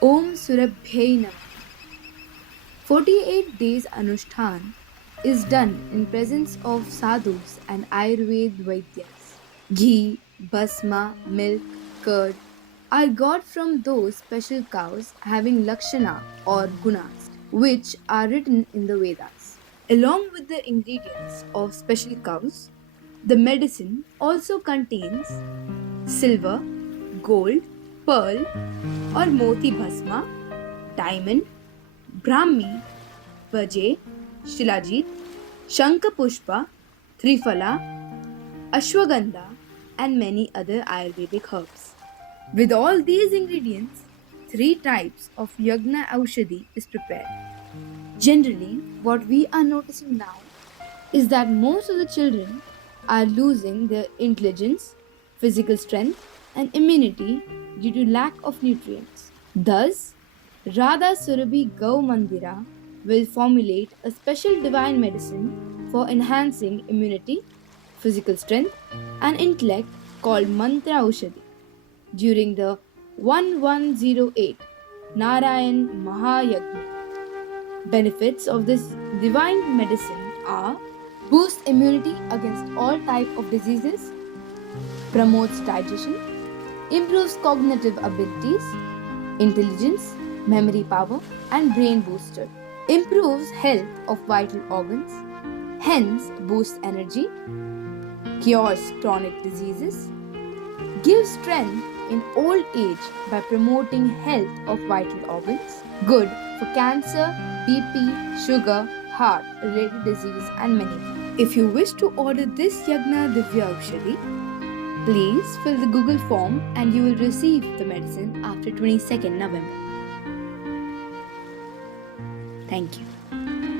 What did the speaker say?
Om Surabhyay Namah. 48 days Anushtan is done in presence of sadhus and Ayurved Vaidyas. Ghee, basma, milk, curd are got from those special cows having Lakshana or Gunas, which are written in the Vedas. Along with the ingredients of special cows, the medicine also contains silver, gold, pearl or moti bhasma, diamond, Brahmi, Vaje, Shilajit, Shankapushpa, Trifala, Ashwagandha, and many other Ayurvedic herbs. With all these ingredients, three types of Yagna Aushadhi is prepared. Generally, what we are noticing now is that most of the children are losing their intelligence, physical strength, and immunity due to lack of nutrients. Thus, Radha Surabhi Gau Mandira will formulate a special divine medicine for enhancing immunity, physical strength, and intellect called Mantra Aushadhi during the 1108 Narayan Mahayagna. Benefits of this divine medicine are boost immunity against all type of diseases, promotes digestion, improves cognitive abilities, intelligence, memory power, and brain booster, improves health of vital organs, hence boosts energy, cures chronic diseases, gives strength in old age by promoting health of vital organs, good for cancer, BP, sugar, heart related disease, and many more. If you wish to order this Yagna Divya Aukshadhi, please fill the Google form and you will receive the medicine after 22nd November. Thank you.